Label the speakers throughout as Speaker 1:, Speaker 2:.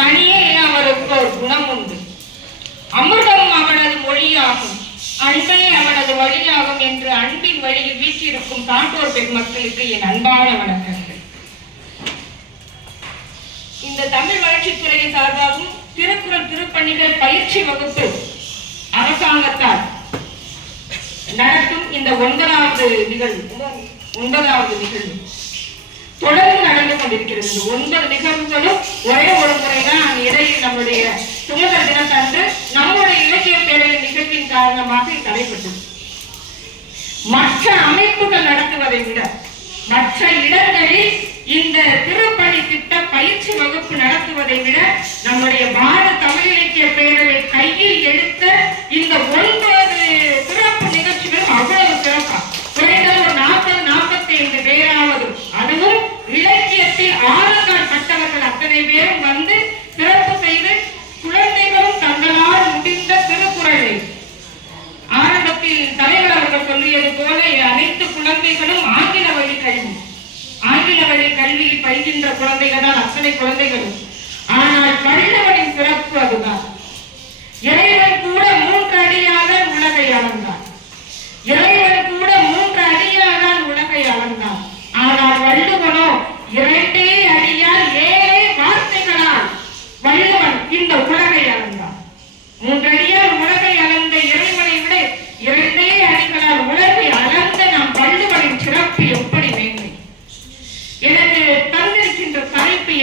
Speaker 1: தனியே அவருக்கு ஒரு குணம் உண்டு. அமிர்தமும் அவனது மொழியாகும். அன்பே அவனது வழியாகும் என்று அன்பின் வழியில் வீற்றிருக்கும் தாட்டோர் பெண் மக்களுக்கு என் அன்பான வணக்கங்கள். இந்த தமிழ் வளர்ச்சித்துறையின் சார்பாகவும் திருக்குறள் திருப்பணிகள் பயிற்சி வகுப்பு அரசாங்கத்தால் நடக்கும் இந்த ஒன்பதாவது நிகழ்வு ஒன்பதாவது நிகழ்வு. தொடர்ந்து நடந்து கொண்டிருக்கிறது. இந்த ஒன்பது நிகழ்வுகளும் ஒரே ஒரு முறைதான் இடையில் நம்முடைய சுதந்திர தினத்தன்று நம்முடைய இலக்கிய பேரவை நிகழ்வின் காரணமாக தடைப்பட்டது மற்ற அமைப்புகள் நடத்துவதை விட மற்ற இடங்களில் இந்த திருப்பணி திட்ட பயிற்சி வகுப்பு நடத்துவதை விட நம்முடைய பாரத தமிழ் இலக்கிய பேரவை கையில் எடுத்த இந்த ஒன்பது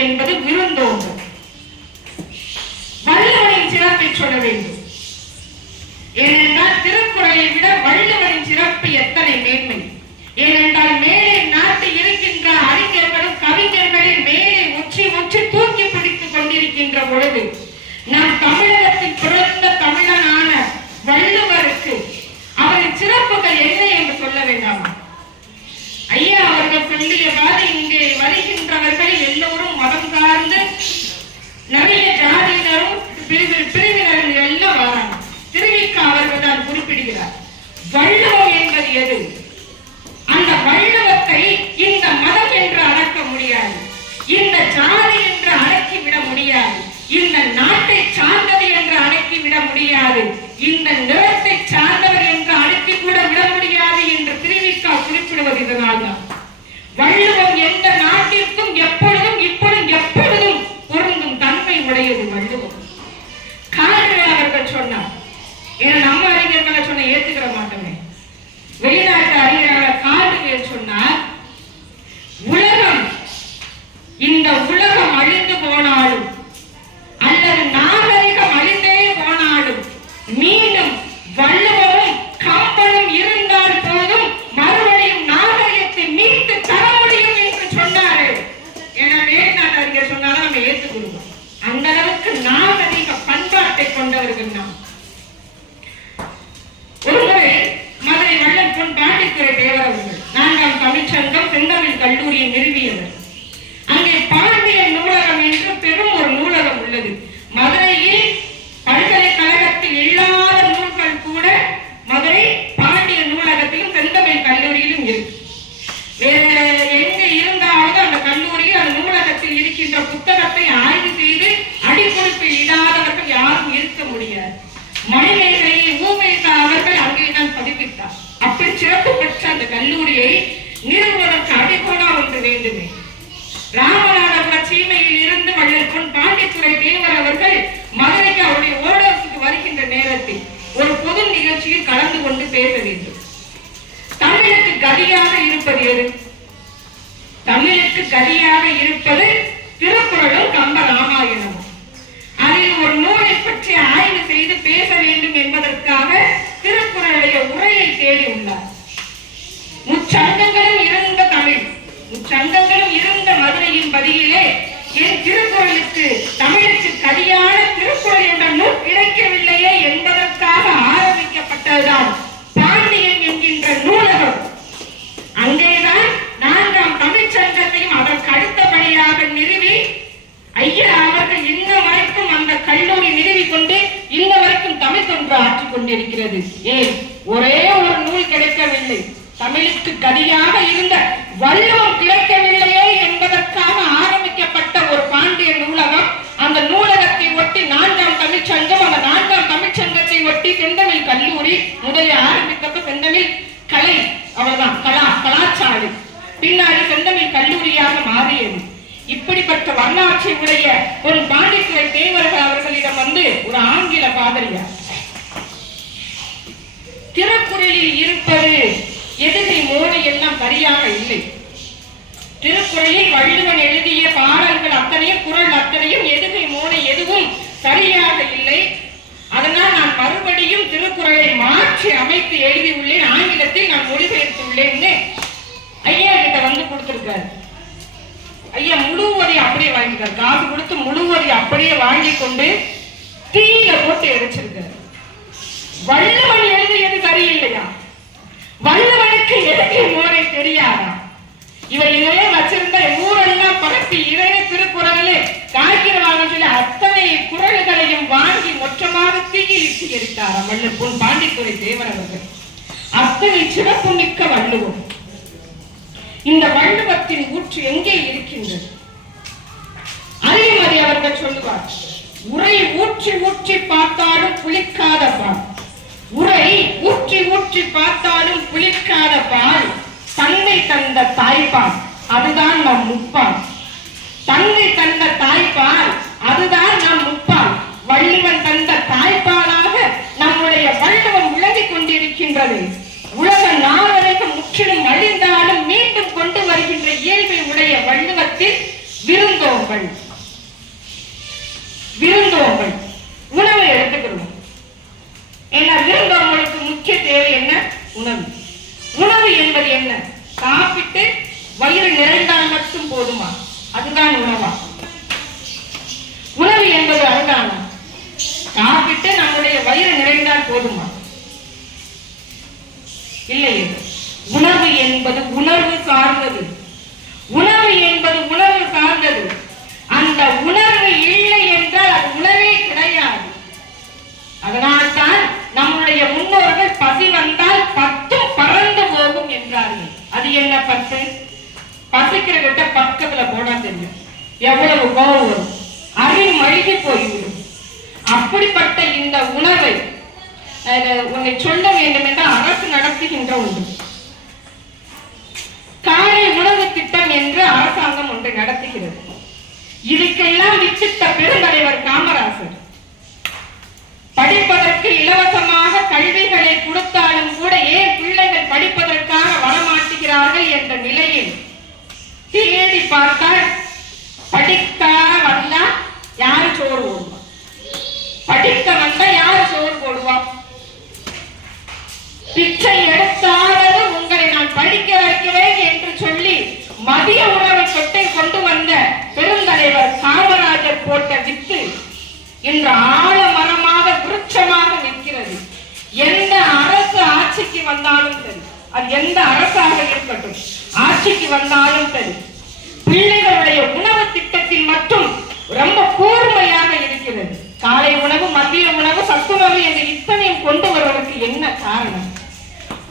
Speaker 1: என்பது நாட்டை சார்ந்தது என்று அடக்கி விட முடியாது. இந்த நிலத்தை சார்ந்தவர் என்று அடக்கி கூட விட முடியாது என்று திருவிக்கா குறிப்பிடுவது இதனால்தான். வள்ளுவம் எந்த நாட்டிற்கும் எப்பொழுதும் இப்பொழுதும் எப்பொழுதும் பொருந்தும் தன்மை உடையது வள்ளுவம். காரணம் அவர்கள் சொன்னார் ஏன்னா நம்ம சரியாக இருப்பது திருக்குறளும் கம்ப ராமாயணம் அதில் ஒரு நூலை பற்றி ஆய்வு செய்து பேச வேண்டும் என்பதற்காக திருக்குறளுடைய உரையை தேடி உள்ளார். முச்சங்கங்களும் இருந்த தமிழ் முச்சங்கங்களும் இருந்த மதுரையின் பதிலே என் திருக்குறளுக்கு தமிழுக்கு கதியான திருக்குறள் என்ற என்று ஆற்றிக் கொண்டிருக்கிறது ஏன் ஒரே ஒரு நூல் கிடைக்கவில்லை. தமிழுக்கு கதியாக இருந்த வள்ளுவம் கிடைக்கவில்லையே என்பதற்காக ஆரம்பிக்கப்பட்ட ஒரு பாண்டிய நூலகம் அந்த நூலகத்தை ஒட்டி நான்காம் தமிழ்ச்சங்கம் அந்த நான்காம் தமிழ்ச்சங்கத்தை ஒட்டி செந்தமிழ் கல்லூரி முதலில் ஆரம்பித்தப்ப செந்தமிழ் கலை அவ்வளவுதான் கலா கலாச்சாரம். பின்னாடி செந்தமிழ் கல்லூரியாக மாறியது. இப்படிப்பட்ட வரலாற்றை உடைய ஒரு பாண்டித்துறை தேவர்கள் அவர்களிடம் வந்து ஒரு ஆங்கில பாதிரியார். திருக்குறளில் இருப்பது எதிரை மோனை எல்லாம் சரியாக இல்லை. திருக்குறளில் வள்ளுவன் எழுதிய பாடல்கள் அத்தனையும் குரல் அத்தனையும் எதுகை மோனை எதுவும் சரியாக இல்லை. அதனால் நான் மறுபடியும் திருக்குறளை மாற்றி அமைத்து எழுதியுள்ளேன். ஆங்கிலத்தில் நான் மொழிபெயர்த்துள்ளேன்னு ஐயா கிட்ட வந்து கொடுத்துருக்காரு. ஐயா முழுவதை அப்படியே வாங்கிட்டார். காசு கொடுத்து முழுவதை அப்படியே வாங்கி கொண்டு தீயில போட்டு எரிச்சிருக்காரு. வள்ளுவன் எழுதியது சரியில்லையா? வள்ளுவனுக்கு எழுதிய மோனை தெரியாதா? இவன் இதையே வச்சிருந்த ஊரெல்லாம் பரப்பி இதே திருக்குறள்ல காய்கிறவாங்க சொல்லி அத்தனை குரல்களையும் வாங்கி மொற்றமாக தீயில் இட்டு எரித்தார் வள்ளுவன் பாண்டித்துறை தேவர் அவர்கள். அத்தனை சிறப்பு மிக்க வள்ளுவம். இந்த வள்ளுவத்தின் ஊற்று எங்கே இருக்கின்றது? அதே மாதிரி அவர்கள் சொல்லுவார் உரை ஊற்றி ஊற்றி பார்த்தாலும் புளிக்காத பான் உரை ஊற்றி ஊற்றி பார்த்தாலும் புளிக்காத பால். தந்தை தந்த தாய்ப்பால் அதுதான் நம் முப்பால். தந்தை தந்த தாய்ப்பால் அதுதான் நம் முப்பால். வள்ளுவன் தந்த தாய்ப்பாலாக நம்முடைய வள்ளுவம் விளங்கிக் கொண்டிருக்கின்றது. உலக நாகரிகம் முற்றிலும் அழிந்தாலும் மீண்டும் கொண்டு வருகின்ற இயல்பை உடைய வள்ளுவத்தில் விருந்தோம்பல். விருந்தோம்பல். ஏன்னா விருந்தோம்பலுக்கு முக்கிய தேவை என்ன? உணவு. உணவு என்பது என்ன? சாப்பிட்டு வயிறு நிறைந்தால் மட்டும் போதுமா? அதுதான் உணவா. உணவு என்பது அதுதானா சாப்பிட்டு நம்முடைய வயிறு நிறைந்தால் போதுமா? இல்லை உணவு என்பது உணர்வு சார்ந்தது. உணவு என்பது உணர்வு சார்ந்தது. அந்த உணர்வு இல்லை என்றால் அது உணவே கிடையாது. அதனால்தான் நம்முடைய முன்னோர்கள் பசி வந்தால் பத்தும் பறந்து போகும் என்றார்கள். அது என்ன பத்து? பசிக்கிற கிட்ட பக்கத்துல போனா தெரியும். எவ்வளவு கோபம் வரும். அறிவு மழுகி போய்விடும். அப்படிப்பட்ட இந்த உணவை அஹ், உன்னை சொல்ல வேண்டும் என்று அரசு நடத்துகின்ற ஒன்று காலை உணவு திட்டம் என்று அரசாங்கம் ஒன்று நடத்துகிறது. இதுக்கெல்லாம் வித்திட்ட பெருந்தலைவர் காமராசர். படிப்பதற்கு இலவசமாக கல்விகளை கொடுத்தாலும் கூட ஏன் பிள்ளைகள் படிப்பதற்காக வரமாட்டுகிறார்கள் என்ற நிலையில் தேடி பார்த்தால் படிக்காத வந்தா யாரு சோறு போடுவா? படிக்க வந்தா யாரு சோறு போடுவா? பிச்சை எடுத்தாவது உங்களை நான் படிக்க வைக்கிறேன் என்று சொல்லி மதிய உணவு சொட்டை கொண்டு வந்த பெருந்தலைவர் காமராஜர் போட்ட வித்து இன்று ஆழமரமாக விருட்சமாக நிற்கிறது. எந்த அரசு ஆட்சிக்கு வந்தாலும் சரி அது எந்த அரசாக இருக்கட்டும் ஆட்சிக்கு வந்தாலும் சரி பிள்ளைகளுடைய உணவு திட்டத்தில் மட்டும் ரொம்ப கூர்மையாக இருக்கிறது. காலை உணவு மதிய உணவு சத்துணவு என்று இத்தனையும் கொண்டு வருவதற்கு என்ன காரணம்?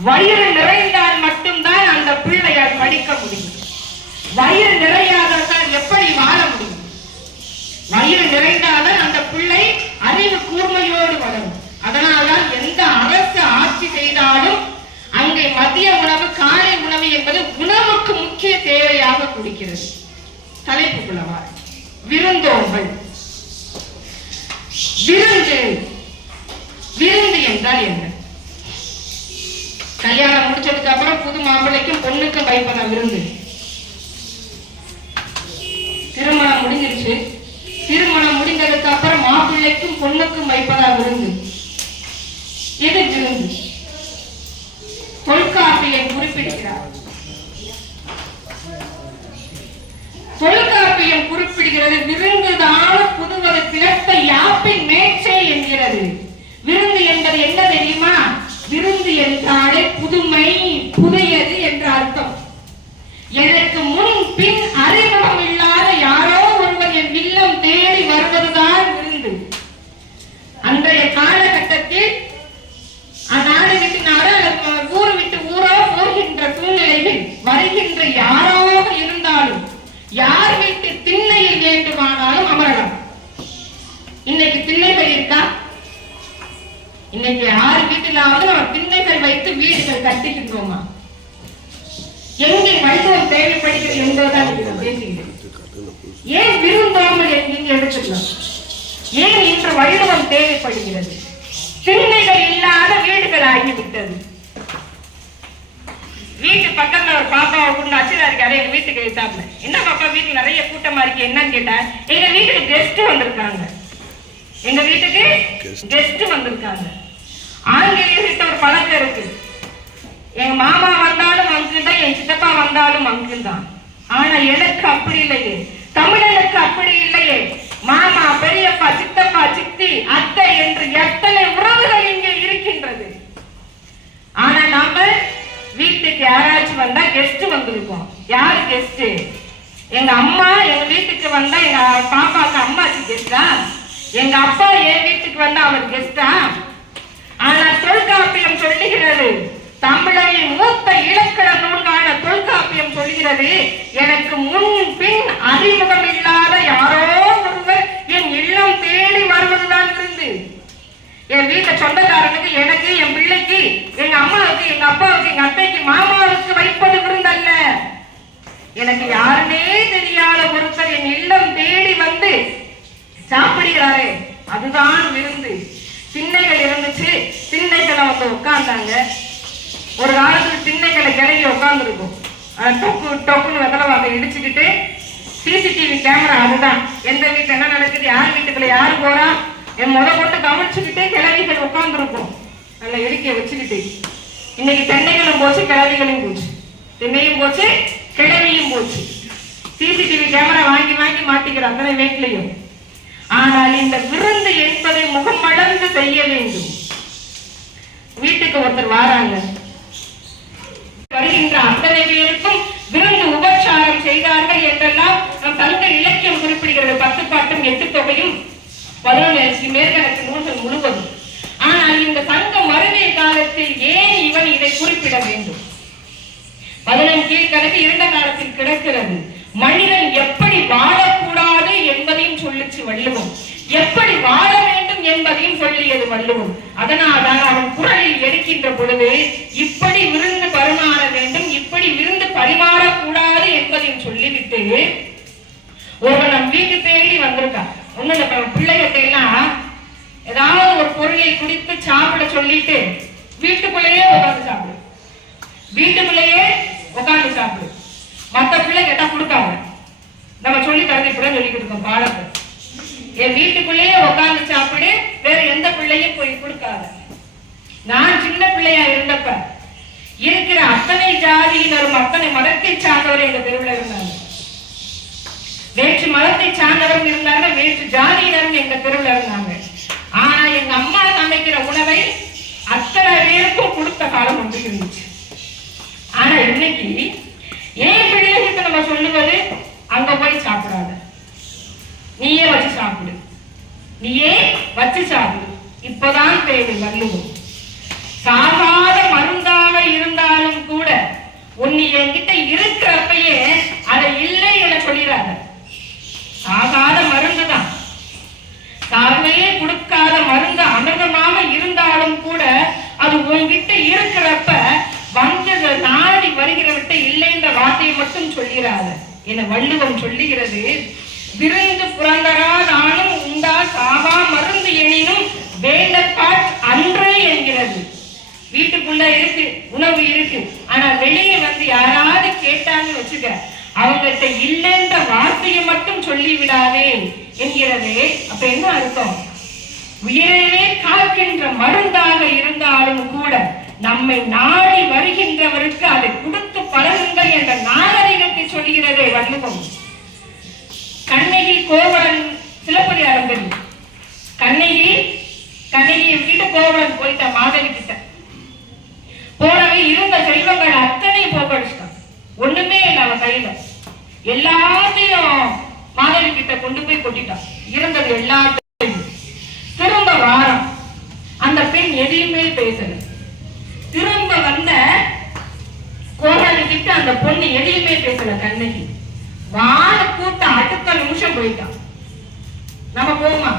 Speaker 1: வயிறு நிறைந்தால் மட்டும்தான் அந்த பிள்ளையால் படிக்க முடியும். வயிறு நிறையாதால் எப்படி வாழ முடியும்? வயிறு நிறைந்தால்தான் அந்த பிள்ளை அறிவு கூர்மையோடு வளரும் அதனால்தான் எந்த அரசு ஆட்சி செய்தாலும் அங்கே மதிய உணவு காலை உணவு என்பது உணவுக்கு முக்கிய தேவையாக குடிக்கிறது. தலைப்புக்குள்ளவா விருந்தோம்பல். விருந்து. விருந்து என்றால் என்ன? கல்யாணம் முடிச்சதுக்கு அப்புறம் புது மாப்பிள்ளைக்கும் பொண்ணுக்கும் வைப்பதா விருந்து? திருமணம் முடிஞ்சிருச்சு. மாப்பிள்ளைக்கும் பொண்ணுக்கும் வைப்பதா விருந்து? இது விருந்து? தொல்காப்பியம் குறிப்பிடுகிறார். தொல்காப்பியம் குறிப்பிடுகிறது விருந்துதான புதுவது பிறத்த யாப்பின் மேச்சை என்கிறது. விருந்து என்பது என்ன தெரியுமா? விருந்து என்றாலே புதுமை புதியது என்ற அர்த்தம். எனக்கு முன் பின் அறிவு இல்லாத யாரோ ஒருவர் என் இல்லம் தேடி வருவதுதான் விருந்து அன்றைய காலகட்டத்தில் நாடு விட்டு நாடு அல்லது ஊர் விட்டு ஊரோ போகின்ற சூழ்நிலையில் வருகின்ற யாராக இருந்தாலும் யார் வீட்டு திண்ணையில் வேண்டுமானாலும் அமரலாம் இன்னைக்கு யார் வீட்டிலாவது நம்ம திண்ணைகள் வைத்து வீடுகள் கட்டுகின்றோமா எங்கே மனிதன் தேவைப்படுகிறது என்பதுதான் பேசுகிறேன் ஏன் விருந்தாமல் நீங்க எடுத்துக்கலாம்? ஏன் இன்று வள்ளுவம் தேவைப்படுகிறது? திண்ணைகள் இல்லாத வீடுகள் ஆகிவிட்டது வீட்டு பக்கத்துல ஒரு பாப்பாவை கொண்டு அச்சுதா இருக்காரு எங்க வீட்டுக்கு எழுத்தாப்புல என்ன பாப்பா வீட்டுல நிறைய கூட்டமா இருக்கு என்னன்னு கேட்டா எங்க வீட்டுக்கு கெஸ்ட் வந்திருக்காங்க. எங்க வீட்டுக்கு கெஸ்ட் வந்திருக்காங்க. ஆங்கிலேயர்கிட்ட ஒரு பழக்கம் இருக்கு எங்க மாமா வந்தாலும் அங்கிள் தான் என் சித்தப்பா வந்தாலும் அங்கிள் தான் ஆனா எனக்கு அப்படி இல்லையே. தமிழனுக்கு அப்படி இல்லையே. மாமா பெரியப்பா சித்தப்பா சித்தி அத்தை என்று எத்தனை உறவுகள் இங்கே இருக்கின்றது. ஆனா நாம வீட்டுக்கு யாராச்சும் வந்தா கெஸ்ட் வந்திருக்கோம். யாரு கெஸ்ட் எங்க அம்மா எங்க வீட்டுக்கு வந்தா எங்க பாப்பாக்கு அம்மாக்கு கெஸ்டா எங்க அப்பா என் வீட்டுக்கு வந்தா அவர் கெஸ்டா ஆனால் தொல்காப்பியம் சொல்லுகிறது தமிழரின் மூத்த இலக்கண நூல்கான தொல்காப்பியம் சொல்கிறது எனக்கு முன் பின் அறிமுகம் இல்லாத யாரோ ஒருவர் என் இல்லம் தேடி வருவதுதான் இருந்து. என் வீட்டை சொந்தக்காரனுக்கு எனக்கு என் பிள்ளைக்கு எங்க அம்மாவுக்கு எங்க அப்பாவுக்கு எங்க அத்தைக்கு மாமாவுக்கு வைப்பது விருந்தல்ல. எனக்கு யாருமே தெரியாத ஒருத்தர் என் இல்லம் தேடி வந்து சாப்பிடுகிறாரே அதுதான் விருந்து. திண்ணைகள் இருந்துச்சு. திண்ணைகள் அவங்க உட்கார்ந்தாங்க. ஒரு காலத்துல திண்ணைகளை கிளவி உட்காந்துருக்கும் டொக்கு டொக்குன்னு வெத்தலை வாங்க இடிச்சுக்கிட்டு சிசிடிவி கேமரா அதுதான். எந்த வீட்டில் என்ன நடக்குது யார் வீட்டுக்குள்ள யார் போறா? என் முத கொண்டு கவனிச்சுக்கிட்டே கிளவிகள் உட்காந்துருக்கும் நல்ல இடுக்கிய வச்சுக்கிட்டு. இன்னைக்கு தென்னைகளும் போச்சு கிளவிகளும் போச்சு. தென்னையும் போச்சு கிளவியும் போச்சு. சிசிடிவி கேமரா வாங்கி வாங்கி மாட்டிக்கிற அத்தனை வீட்லையும். ஆனால் இந்த விருந்து என்பதை முகம் மலர்ந்து செய்ய வேண்டும். வீட்டுக்கு ஒருத்தர் வாராங்க. வருகின்ற அத்தனை பேருக்கும் விருந்து உபச்சாரம் செய்தார்கள் என்றெல்லாம் நம் தங்க இலக்கியம் குறிப்பிடுகிறது. பத்து பாட்டும் எட்டு தொகையும் பதினொன்று மேற்கணக்கு நூல்கள் முழுவதும். ஆனால் இந்த சங்க மறுமை காலத்தில் ஏன் இவன் இதை குறிப்பிட வேண்டும்? பதினெண் கீழ்கணக்கு இரண்ட காலத்தில் கிடக்கிறது. மனிதன் எப்படி வாழக்கூடாது சொல்லிச்சு வள்ளுவம். எப்படி வாழ வேண்டும் என்பதையும் சொல்லியது வள்ளுவம். அதனால்தான் அவன் குரலில் எடுக்கின்ற பொழுது இப்படி விருந்து பரிமாற வேண்டும் இப்படி விருந்து பரிமாறக்கூடாது என்பதையும் சொல்லிவிட்டு ஒருவன் நம் வீட்டு தேடி வந்திருக்கான் ஒண்ணு இல்ல இப்ப பிள்ளைகிட்ட எல்லாம் ஏதாவது ஒரு பொருளை குடித்து சாப்பிட சொல்லிட்டு வீட்டுக்குள்ளேயே உட்காந்து சாப்பிடு. வீட்டுக்குள்ளேயே உட்காந்து சாப்பிடு. மற்ற பிள்ளை கேட்டா கொடுக்காம நம்ம சொல்லி தரது இப்படிதான் சொல்லி கொடுக்கோம் பாடத்தை என் வீட்டுக்குள்ளேயே உட்கார்ந்து சாப்பிடு வேற எந்த பிள்ளையும் போய் கொடுக்காத. நான் சின்ன பிள்ளையா இருந்தப்ப இருக்கிற அத்தனை ஜாதியினரும் அத்தனை மதத்தை சார்ந்தவரும் எங்க தெருவில் இருந்தாங்க. வேற்று மதத்தை சார்ந்தவரும் இருந்தாங்க வேற்று ஜாதியினரும் எங்க தெருவில் இருந்தாங்க. ஆனா எங்க அம்மா சமைக்கிற உணவை அத்தனை பேருக்கும் கொடுத்த காலம் ஒன்று இருந்துச்சு. ஆனா இன்னைக்கு ஏன் பிள்ளைகிட்ட நம்ம சொல்லுவது அங்க போய் சாப்பிடாது நீயே வச்சு சாப்பிடு நீயே வச்சு சாப்பிடு இப்பதான் தேவை வள்ளுவம் சாகாத மருந்தாக இருந்தாலும் கூட உன்னை என்கிட்ட இருக்கிறப்பயே அதை இல்லை என சொல்லிடாத சாகாத மருந்து தான் சாகவே கொடுக்காத மருந்து அமிர்தமாக இருந்தாலும் கூட அது உன்கிட்ட இருக்கிறப்ப வந்தது நாடி வருகிறவட்ட இல்லைன்ற வார்த்தையை மட்டும் சொல்லிடாத என வள்ளுவம் சொல்லுகிறது. விருந்து புறந்தரா நானும் உண்டா சாவா மருந்து எனினும் வேண்டற்பால் அன்று என்கிறது. வீட்டுக்குள்ள இருக்கு உணவு இருக்கு. ஆனா வெளியே வந்து யாராவது கேட்டாங்கன்னு வச்சுக்க அவங்கள்ட்ட இல்லைன்ற வார்த்தையை மட்டும் சொல்லி விடாதே என்கிறதே. அப்ப என்ன அர்த்தம்? உயிரையே காக்கின்ற மருந்தாக இருந்தாலும் கூட நம்மை நாடி வருகின்றவருக்கு அதை கொடுத்து பழகுங்கள் என்ற நாகரிகத்தை சொல்கிறதே வள்ளுவம் கண்ணகி கோவலன் சிலப்பதிகாரம் தெரியும் கண்ணகி கண்ணகி கிட்ட கோவலன் போயிட்ட மாதவி கிட்ட. போனவை இருந்த செல்வங்கள் அத்தனை போக்கடிச்சிட்டான் ஒண்ணுமே இல்லை அவன் கையில. எல்லாத்தையும் மாதவி கிட்ட கொண்டு போய் கொட்டிட்டான். இருந்தது எல்லாத்தையும். திரும்ப வாரம் அந்த பெண் எதையுமே பேசல. திரும்ப வந்த கோவலன் கிட்ட அந்த பொண்ணு எதையுமே பேசல கண்ணகி. வாழ கூட்ட அடுத்த நிமிஷம் போயிட்டான். நம்ம போமா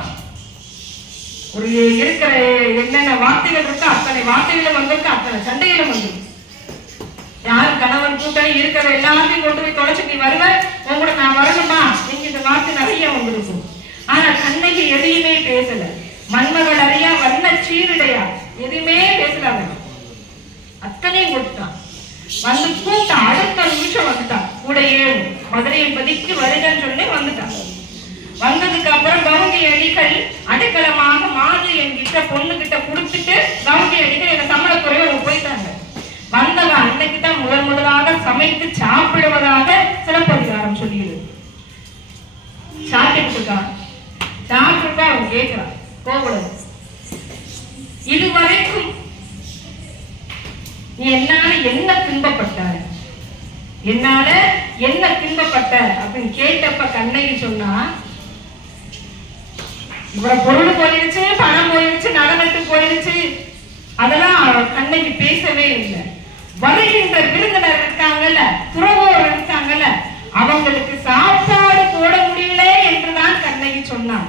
Speaker 1: ஒரு இருக்கிற என்னென்ன வார்த்தைகள் இருக்கோ அத்தனை வார்த்தைகளும் வந்திருக்கு அத்தனை சண்டைகளும் வந்திருக்கு. யார் கணவன் கூட்டணி இருக்கிற எல்லாத்தையும் கொண்டு போய் தொலைச்சு நீ வருவ? உன் கூட நான் வரணுமா? என்கிற வார்த்தை நிறைய வந்திருக்கும் ஆனா கண்ணகி எதையுமே பேசல. மன்மகள் அறியா வண்ண சீருடையா எதுவுமே பேசல அத்தனையும் கொடுத்தான். வந்து கூட்ட அடுத்த நிமிஷம் வந்துட்டான். கூட கூடையே மதுரையை பதிக்கு வருகன்னு சொல்லி வந்துட்டான். வந்ததுக்கு அப்புறம் கவுண்டி அடிகள் அடைக்கலமாக மாது என்கிட்ட பொண்ணு கிட்ட கொடுத்துட்டு கவுண்டி அடிகள் எங்க சம்பளத்துறையை அவங்க போயிட்டாங்க. வந்தவன் அன்னைக்கு தான் முதல் முதலாக சமைத்து சாப்பிடுவதாக சிலப்பதிகாரம் சொல்லியது. சாப்பிட்டு இருக்கான் சாப்பிட்டு அவன் கேட்கிறான் இதுவரைக்கும் நீ என்னால என்ன துன்பப்பட்டாரு என்னால என்ன துன்பப்பட்ட அப்படின்னு கேட்டப்ப கண்ணகி சொன்னா இவ்வளவு பொருள் போயிருச்சு பணம் போயிருச்சு நடனத்து போயிருச்சு அதெல்லாம் கண்ணகி பேசவே இல்லை. வருகின்ற விருந்தினர் இருக்காங்கல்ல துறவோர் இருக்காங்கல்ல அவங்களுக்கு சாப்பாடு போட முடியல என்றுதான் கண்ணகி சொன்னான்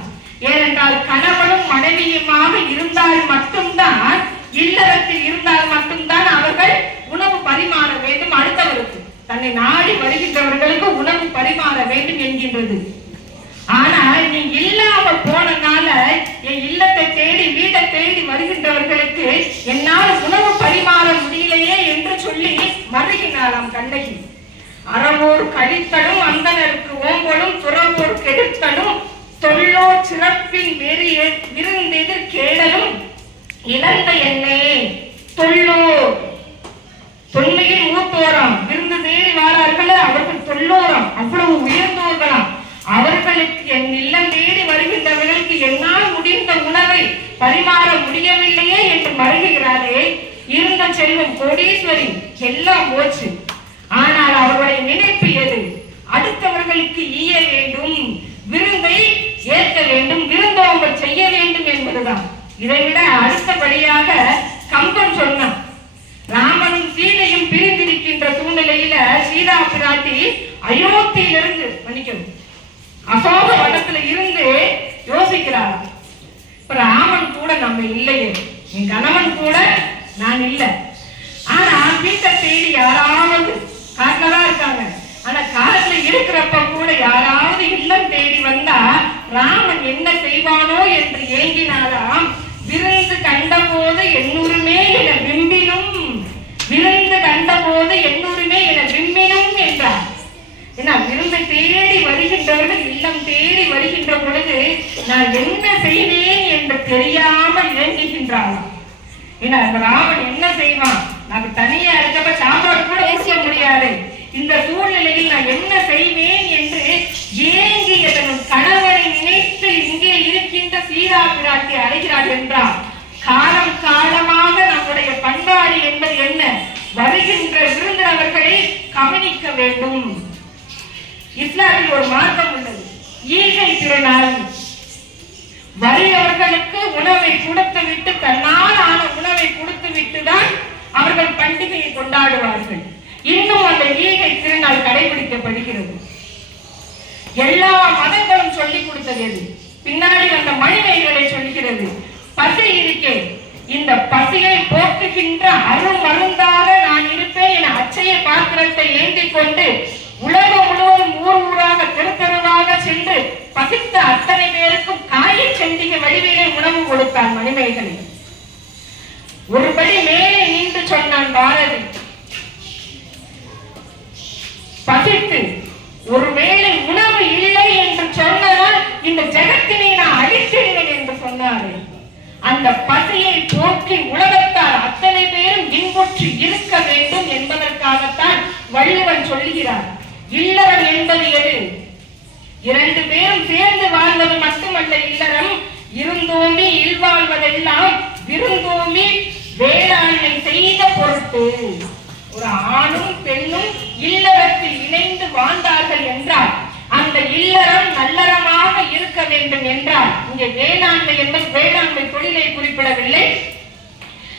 Speaker 1: ஏனென்றால் கணவனும் மனைவியுமாக இருந்தால் மட்டும்தான் இல்லறத்தில் இருந்தால் மட்டும்தான் அவர்கள் உணவு பரிமாற வேண்டும் அடுத்தவருக்கு. தன்னை நாடி வருகின்றவர்களுக்கு உணவு பரிமாற வேண்டும் என்கின்றது. ஆனால் நீ இல்லாம போனனால என் இல்லத்தை தேடி வீட்டை தேடி வருகின்றவர்களுக்கு என்னால் உணவு பரிமாற முடியலையே என்று சொல்லி மறுகினாராம் கண்ணகி. அறவோர் கழித்தலும் அந்தனருக்கு ஓம்பலும் துறவோர் கெடுத்தலும் தொல்லோ சிறப்பின் வெறிய விருந்தெதிர் கேடலும் இழந்த என்னே தொல்லோ தொன்மையில் மூத்தோராம் விருந்து தேடி வாரார்கள் அவர்கள் தொல்லோராம் அவ்வளவு உயர்ந்தோர்களாம் அவர்களுக்கு என் இல்லம் தேடி வருகின்றவர்களுக்கு என்னால் முடிந்த உணவை பரிமாற முடியவில்லையே என்று மருகுகிறாரே இருந்த செல்வம் கோடீஸ்வரி எல்லாம் போச்சு ஆனால் அவருடைய நினைப்பு எது? அடுத்தவர்களுக்கு ஈய வேண்டும் விருந்தை ஏற்க வேண்டும் விருந்தோம்பல் செய்ய வேண்டும் என்பதுதான். இதை விட அடுத்தபடியாக கம்பன் சொன்னான் ராமனும் சீதையும் பிரிந்திருக்கின்ற சூழ்நிலையில சீதா பிராட்டி அயோத்தியிலிருந்து மன்னிக்கணும் அசோக வனத்துல இருந்து யோசிக்கிறாராம் இப்ப ராமன் கூட நம்ம இல்லையே. என் கணவன் கூட நான் இல்லை. ஆனா வீட்டை தேடி யாராவது காட்டுல இருக்காங்க. ஆனா காட்டுல இருக்கிறப்ப கூட யாராவது இல்லம் தேடி வந்தா ராமன் என்ன செய்வானோ என்று ஏங்கினாராம் விருந்து கண்ட போது எண்ணூருமே என விம்பினும் விருந்து கண்டபோது எண்ணூருமே என விம்பினும் என்றார் விருந்தை தேடி வருகின்றவர்கள் இல்லம் தேடி வருகின்ற பொழுது நான் என்ன செய்வேன் என்று தெரியாமல் இயங்குகின்றாளாம் ஏன்னா ராமன் என்ன செய்வான்? நான் தனியா இருக்கப்ப சாப்பாடு கூட பேச முடியாது. இந்த சூழ்நிலையில் நான் என்ன செய்வேன் என்று ஏங்கி தன் கணவனை நினைத்து இங்கே இருக்கின்ற சீதா பிராட்டி அழைகிறார் என்றார் காலம் காலமாக நம்முடைய பண்பாடு என்பது என்ன? வருகின்ற விருந்தினர்களை கவனிக்க வேண்டும். இஸ்லாமில் ஒரு மார்க்கம் உள்ளது. ஈகை திருநாள் வறியவர்களுக்கு உணவை கொடுத்து விட்டு தன்னால் ஆன உணவை கொடுத்து விட்டுதான் அவர்கள் பண்டிகையை கொண்டாடுவார்கள். இன்னும் அந்த ஈகை திருநாள் கடைபிடிக்கப்படுகிறது. எல்லா மதங்களும் சொல்லிக் கொடுத்தது எது? பின்னாடி வந்த மனிதர்களை சொல்கிறது பசி இருக்கே இந்த பசியை போக்குகின்ற அருள் மருந்தாக நான் இருப்பேன் என அச்சய பாத்திரத்தை ஏந்திக் கொண்டு உலகம் முழுவதும் ஊர் ஊராக தெரு தெருவாக சென்று பசித்த அத்தனை பேருக்கும் காயை செண்டிக வடிவிலே உணவு கொடுத்தான் மணிமேகலை. ஒருபடி மேலே நின்று சொன்னான் பாரதி. பசித்து ஒருவேளை உணவு இல்லை என்று சொன்னதால் இந்த ஜெகத்தினை நான் அழித்திடுவேன் என்று சொன்னாரே. அந்த பசியை போக்கி உலகத்தார் அத்தனை பேரும் இன்புற்று இருக்க வேண்டும் என்பதற்காகத்தான் வள்ளுவன் சொல்லுகிறார். இல்லறம் என்பது எது? இரண்டு பேரும் சேர்ந்து வாழ்வது மட்டுமல்ல இல்லறம். இருந்தோமி இல்வாழ்வதெல்லாம் விருந்தோமி வேளாண்மை செய்த பொருட்டு. ஒரு ஆணும் பெண்ணும் இல்லறத்தில் இணைந்து வாழ்ந்தார்கள் என்றால் அந்த இல்லறம் நல்லறமாக இருக்க வேண்டும் என்றால் இங்கே வேளாண்மை என்பது வேளாண்மை தொழிலை குறிப்பிடவில்லை.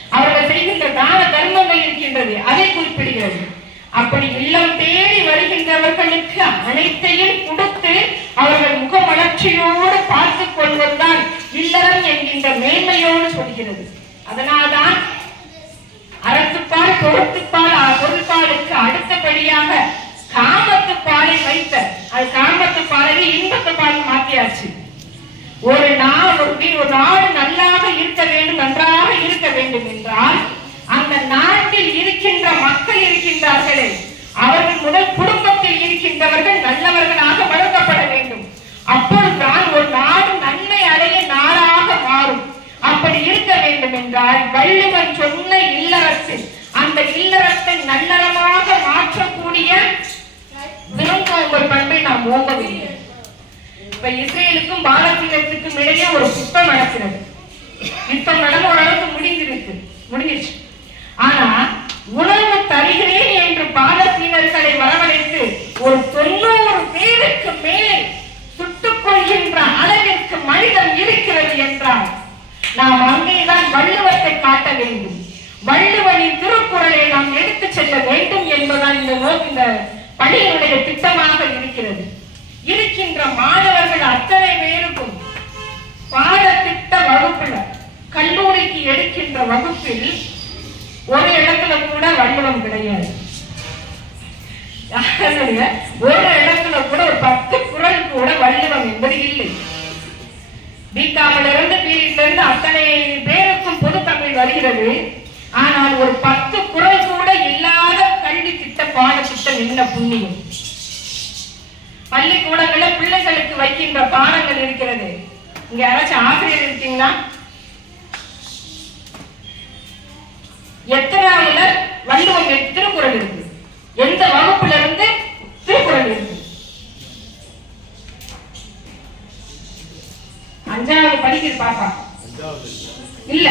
Speaker 1: அவர்கள் செய்கின்ற தான தர்மங்கள் இருக்கின்றது அதை குறிப்பிடுகிறது. அப்படி இல்லம் தேடி வருகின்றவர்களுக்கு அனைத்தையும் கொடுத்து அவர்கள் முகமலர்ச்சியோடு பார்த்துக் கொள்வதுதான் இல்லறம் என்கின்ற மேன்மையோடு சொல்கிறது. அதனால்தான் அறத்துப்பால் பொருத்துப்பால் அ- பொருட்பாலுக்கு அடுத்தபடியாக காமத்துப்பாலை வைத்த அது காமத்துப்பாலை இன்பத்துப்பால் மாற்றியாச்சு. ஒரு நாள் ஒரு வீ- ஒரு நாடு நல்லாக இருக்க வேண்டும் நன்றாக இருக்க வேண்டும் என்றால் அந்த நாள் மக்கள் இருக்கின்றார்களே. அவர்கள் முதல் குடும்பத்தில் இருக்கின்றவர்கள் நல்லவர்களாக வளர்க்கப்பட வேண்டும். அப்பொழுதுதான் ஒரு நாடு நன்மை அடைய நாடாக மாறும். அப்படி இருக்க வேண்டும் என்றால் வள்ளுவர் சொன்ன இல்லறத்தில் அந்த இல்லறத்தை நல்லறமாக மாற்றக்கூடிய விருந்தோம்பல் பண்பை நாம் ஓங்க வேண்டும் இப்ப இஸ்ரேலுக்கும் பாலஸ்தீனத்துக்கும் இடையே ஒரு சுத்தம் நடக்கிறது. யுத்தம் நடந்து ஓரளவுக்கு முடிஞ்சிருக்கு முடிஞ்சிருச்சு. ஆனா உணவு தருகிறேன் என்று பாலஸ்தீனர்களை வரவழைத்து ஒரு தொண்ணூறு பேருக்கு மேல் சுட்டுக் கொள்கின்ற அளவிற்கு மனிதன் இருக்கிறது என்றால் நாம் அங்கேதான் வள்ளுவத்தை காட்ட வேண்டும். வள்ளுவரின் திருக்குறளை நாம் எடுத்துச் செல்ல வேண்டும் என்பதால் இந்த நோக்கு இந்த பள்ளியினுடைய திட்டமாக இருக்கிறது. இருக்கின்ற மாணவர்கள் அத்தனை பேருக்கும் பாடத்திட்ட வகுப்புல கல்லூரிக்கு எடுக்கின்ற வகுப்பில் ஒரு இடத்துல கூட வன்மனம் கிடையாது. ஒரு இடத்துல கூட ஒரு பத்து குரல் கூட வள்ளுவம் என்பது இல்லை. பிகாமில் இருந்து பிரிட்ல இருந்து அத்தனை பேருக்கும் பொது தமிழ் வருகிறது. ஆனால் ஒரு பத்து குரல் கூட இல்லாத கல்வி திட்ட பாடத்திட்டம் என்ன புண்ணியம்? பள்ளிக்கூடங்கள்ல பிள்ளைகளுக்கு வைக்கின்ற பாடங்கள் இருக்கிறது. இங்க யாராச்சும் ஆசிரியர் இருக்கீங்களா? படிக்குது பாப்பா. இல்ல.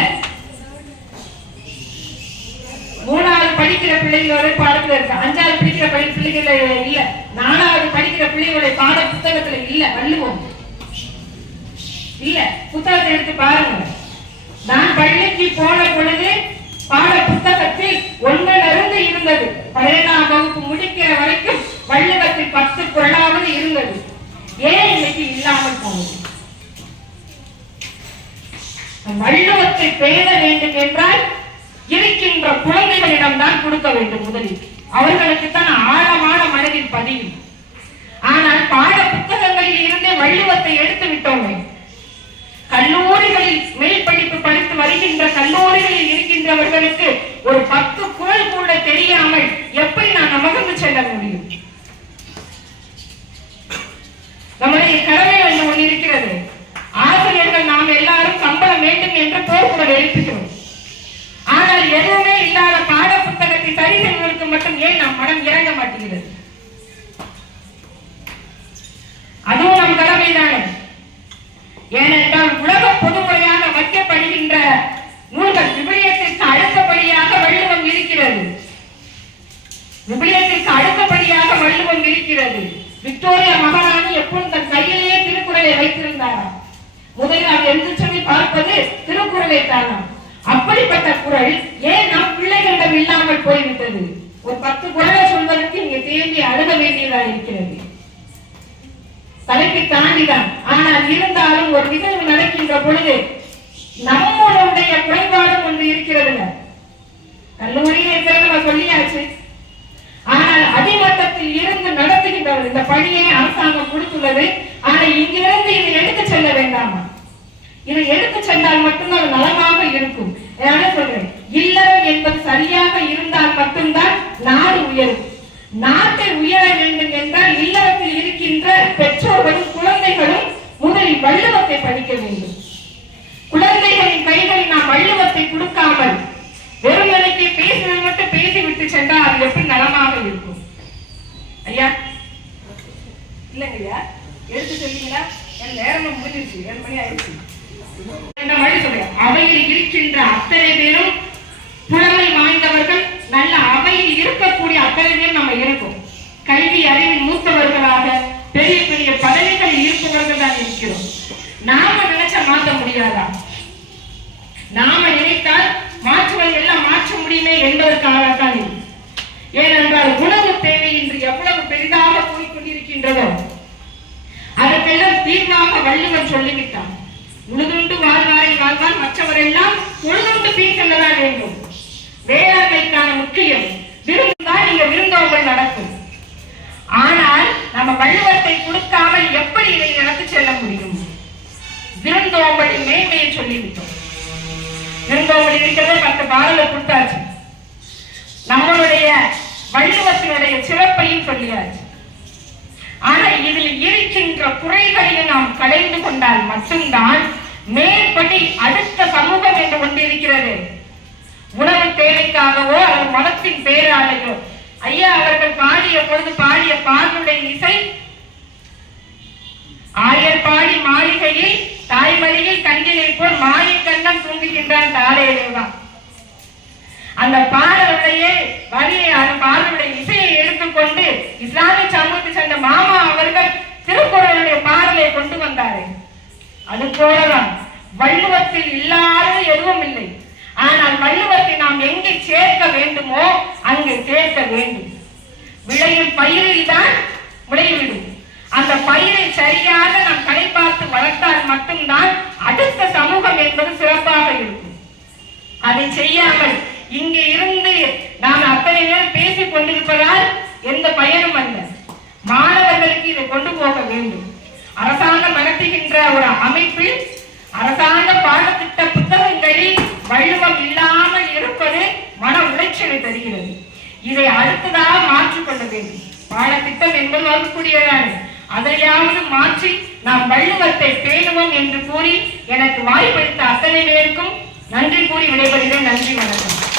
Speaker 1: மூணாவது படிக்கிற பிள்ளைகளோட பாடத்துல இருக்கு. அஞ்சாவது படிக்கிற பிள்ளைகள இல்ல. நாலாவது படிக்கிற பிள்ளைகளுடைய பாட புத்தகத்துல இல்ல. வள்ளுவம். இல்ல. புத்தகத்தை எடுத்து பாருங்க. நான் பள்ளிக்கு போன பொழுது பாட புத்தகத்தில் ஒன்றிலிருந்து இருந்தது. பதினேழாம் வகுப்பு முடிக்கிற வரைக்கும் வள்ளுவத்தில் பத்து குரலாவது இருந்தது. ஏன் இன்னைக்கு இல்லாமல் போனது? வள்ளுவத்தை பேண வேண்டும் என்றால் இருக்கின்ற குழந்தைகளிடம் தான் கொடுக்க வேண்டும் முதலில். அவர்களுக்கு தான் ஆழமான மனதில் பதியும் ஆனால் பாட புத்தகங்களில் இருந்தே வள்ளுவத்தை எடுத்து விட்டோமே கல்லூரிகளில் மேல் படிப்பு படித்து வருகின்ற கல்லூரிகளில் இருக்கின்றவர்களுக்கு ஒரு பத்து குரல் கூட தெரியாமல் எப்படி நான் நகர்ந்து செல்ல முடியும் நம்முடைய கடமை ஒன்று ஒன்று இருக்கிறது ஆசிரியர்கள் நாம் எல்லாரும் சம்பளம் வேண்டும் என்று போர்க்குரல் எழுப்புகிறோம் ஆனால் எதுவுமே இல்லாத பாட புத்தகத்தை சரி செய்வதற்கு மட்டும் ஏன் நம் மனம் இறங்க மாட்டேங்கிறது அதுவும் நம் கடமைதானே ஏனென்றால் உலக பொதுமுறையாக வைக்கப்படுகின்ற நூல்கள் விவிலியத்திற்கு அடுத்தபடியாக வள்ளுவம் இருக்கிறது விவிலியத்திற்கு அடுத்தபடியாக வள்ளுவம் இருக்கிறது விக்டோரியா மகாராணி எப்பொழுது தன் கையிலேயே திருக்குறளை வைத்திருந்தாராம் முதலில் அவர் எந்த சொல்லி பார்ப்பது திருக்குறளை தானாம். அப்படிப்பட்ட குரல் ஏன் நம் பிள்ளைகளிடம் இல்லாமல் போய்விட்டது? ஒரு பத்து குரலை சொல்வதற்கு இங்கே தேங்கி அழுக வேண்டியதாக இருக்கிறது. தலைப்பை தாண்டிதான். ஆனால் இருந்தாலும் ஒரு நிகழ்வு நடக்கின்ற பொழுது நம்மளுடைய குறைபாடும் ஒன்று இருக்கிறதுங்க. கல்லூரியில் இருக்கிறத நம்ம சொல்லியாச்சு. ஆனால் அடிமட்டத்தில் இருந்து நடத்துகின்றவர் இந்த பணியை அரசாங்கம் கொடுத்துள்ளது ஆனால் இங்கிருந்து இதை எடுத்து செல்ல வேண்டாமா? இதை எடுத்து சென்றால் மட்டும்தான் நலமாக இருக்கும். என்ன சொல்றேன். இல்லறம் என்பது சரியாக இருந்தால் மட்டும்தான் நாடு உயரும். நாட்டை உயர வேண்டும் என்றால் இல்லறத்தில் இருக்கின்ற பெற்றோர்களும் குழந்தைகளும் முதலில் வள்ளுவத்தை படிக்க வேண்டும். குழந்தைகளின் கைகளில் நாம் வள்ளுவத்தை கொடுக்காமல் வெறுமனைக்கு பேசுவது மட்டும் பேசிவிட்டு சென்றால் அது எப்படி நலமாக இருக்கும்? ஐயா? இல்லைங்க ஐயா எடுத்து சொல்லுங்களா என் நேரமும் முடிஞ்சிருச்சு. ஏழு மணி ஆயிடுச்சு. அவையில் இருக்கின்ற அத்தனை பேரும் புலமை வாய்ந்தவர்கள் நல்ல அவையில் இருக்கக்கூடிய அத்தனை பேர் நம்ம இருக்கோம். கல்வி அறிவின் மூத்தவர்களாக பெரிய பெரிய பதவிகளில் இருப்பவர்கள் தான் இருக்கிறோம். நாம நினைச்சா மாற்ற முடியாதா? நாம நினைத்தால் மாற்றுவதை எல்லாம் மாற்ற முடியுமே என்பதற்காகத்தான் இது. ஏனென்றால் உணவு தேவை இன்று எவ்வளவு பெரிதாக போய்க் கொண்டிருக்கின்றதோ அதற்கெல்லாம் தீர்வாக வள்ளுவர் சொல்லிவிட்டார். உழுதுண்டு வாழ்வாரை வாழ்வார் உழுதுண்டு பின் செல்லதான் வேண்டும். வேளாண்மைக்கான முக்கியம் விருந்தால் நீங்க விருந்தோம்பல் நடக்கும். ஆனால் நம்ம வள்ளுவத்தை கொடுக்காமல் எப்படி இதை நடத்தி செல்ல முடியும்? விருந்தோம்பலின் மேன்மையை சொல்லிவிட்டோம். விருந்தோம்பல் இருக்கிறத பத்து பாடலை கொடுத்தாச்சு. நம்மளுடைய வள்ளுவத்தினுடைய சிறப்பையும் சொல்லியாச்சு. ஆனா இதில் இருக்கின்ற குறைகளையும் நாம் களைந்து கொண்டால் மட்டும்தான் மேற்படி அடுத்த சமூகம் என்று ஒன்று இருக்கிறது உணவு தேவைக்காகவோ அல்லது மதத்தின் பேராலையோ. ஐயா அவர்கள் பாடிய பொழுது பாடிய பாடலுடைய இசை ஆயர் பாடி மாளிகையில் தாய்மடியில் கண்ணினை போல் மாறி கண்ணம் தூங்குகின்றான் தாரேதான் அந்த பாடலுடைய வரியை அந்த பாடலுடைய இசையை எடுத்துக்கொண்டு இஸ்லாமிய சமூகத்தை சேர்ந்த மாமா அவர்கள் திருக்குறளுடைய பாடலை கொண்டு வந்தார்கள் அது போலதான் வள்ளுவத்தில் இல்லாதது எதுவும் இல்லை. ஆனால் வள்ளுவத்தை நாம் எங்கே சேர்க்க வேண்டுமோ அங்கே சேர்க்க வேண்டும். விளையும் பயிரில் தான் விளைவிடும். அந்த பயிரை சரியாக நாம் கடை பார்த்து வளர்த்தால் மட்டும்தான் அடுத்த சமூகம் என்பது சிறப்பாக இருக்கும். அதை செய்யாமல் இங்கே இருந்து நாம் அத்தனை நேரம் பேசிக் கொண்டிருப்பதால் எந்த பயனும் அல்ல. மாணவர்களுக்கு இதை கொண்டு போக வேண்டும். அரசாங்கம் நடத்துகின்ற ஒரு அமைப்பில் அரசாங்க பாடத்திட்ட புத்தகங்களில் வள்ளுவம் இல்லாமல் இருப்பது மன உளைச்சலை தருகிறது. இதை அடுத்ததாக மாற்றிக்கொள்ள வேண்டும். பாடத்திட்டம் என்பது வரக்கூடியதானே அதையாவது மாற்றி நாம் வள்ளுவத்தை பேணுவோம் என்று கூறி எனக்கு வாய்ப்பளித்த அத்தனை பேருக்கும் நன்றி கூறி விடைபெறுகிறேன். நன்றி வணக்கம்.